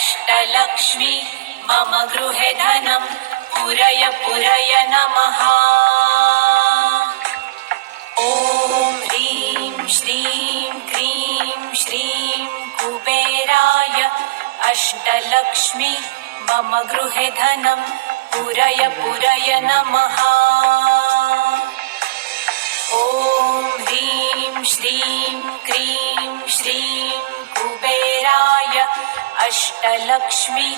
अष्टलक्ष्मी मम गृहे धनं पूरय पूरय नमः। ॐ ह्रीं श्रीं क्रीं श्रीं कुबेराय अष्टलक्ष्मी मम गृहे धनं पूरय पूरय नमः। ॐ ह्रीं श्रीं क्रीं श्रीं कुबेराय अष्टलक्ष्मी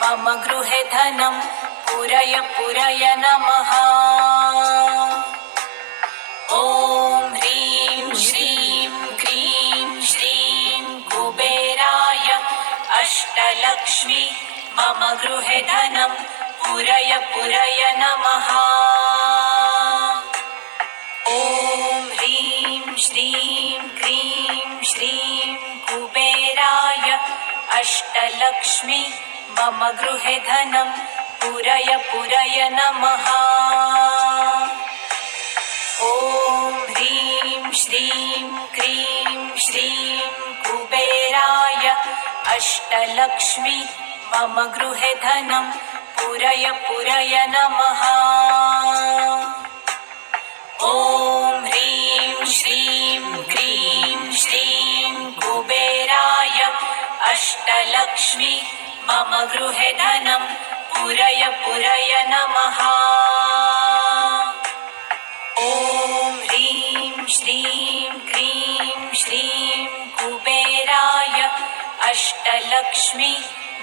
मम गृहे धनं पूरय पूरय नमः। ॐ ह्रीं श्रीं क्रीं श्रीं कुबेराय अष्टलक्ष्मी मम गृहे धनं पूरय पूरय नमः। ॐ ह्रीं श्रीं क्रीं श्रीं कुबेराय अष्टलक्ष्मी मम गृहे धनं पूरय पूरय नमः। ॐ ह्रीं श्रीं क्रीं श्रीं कुबेराय अष्टलक्ष्मी मम गृहे धनं पूरय पूरय नमः। ॐ ह्रीं श्रीं क्रीं श्रीं कुबेराय अष्टलक्ष्मी मम गृहे धनं पूरय पूरय नमः। ॐ ह्रीं श्रीं क्रीं श्रीं कुबेराय अष्टलक्ष्मी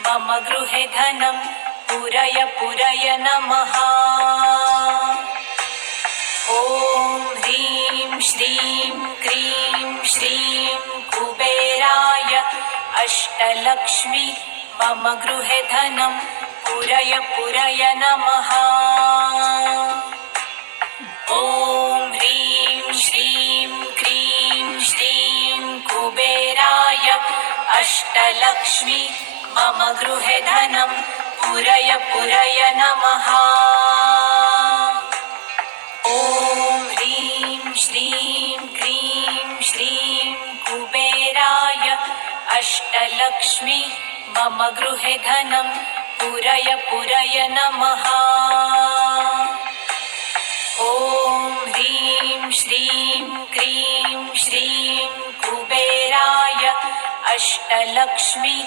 मम गृहे धनं पूरय पूरय नमः। ॐ ह्रीं श्रीं क्रीं श्रीं कुबेराय अष्टलक्ष्मी मम गृहे धनं पूरय पूरय नमः। ॐ ह्रीं श्रीं क्रीं श्रीं कुबेराय अष्टलक्ष्मी मम गृहे धनं पूरय पूरय नमः। ॐ ह्रीं श्रीं क्रीं श्रीं कुबेराय अष्टलक्ष्मी मम गृहे धनं पूरय पूरय नमः। ॐ ह्रीं श्रीं क्रीं श्रीं कुबेराय अष्टलक्ष्मी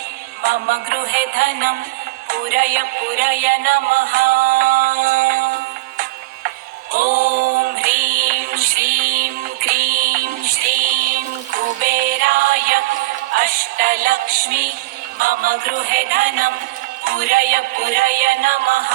मम गृहे धनं पूरय पूरय नमः। ॐ ह्रीं श्रीं क्रीं श्रीं कुबेराय अष्टलक्ष्मी मम गृहे धनं पूरय पूरय नमः।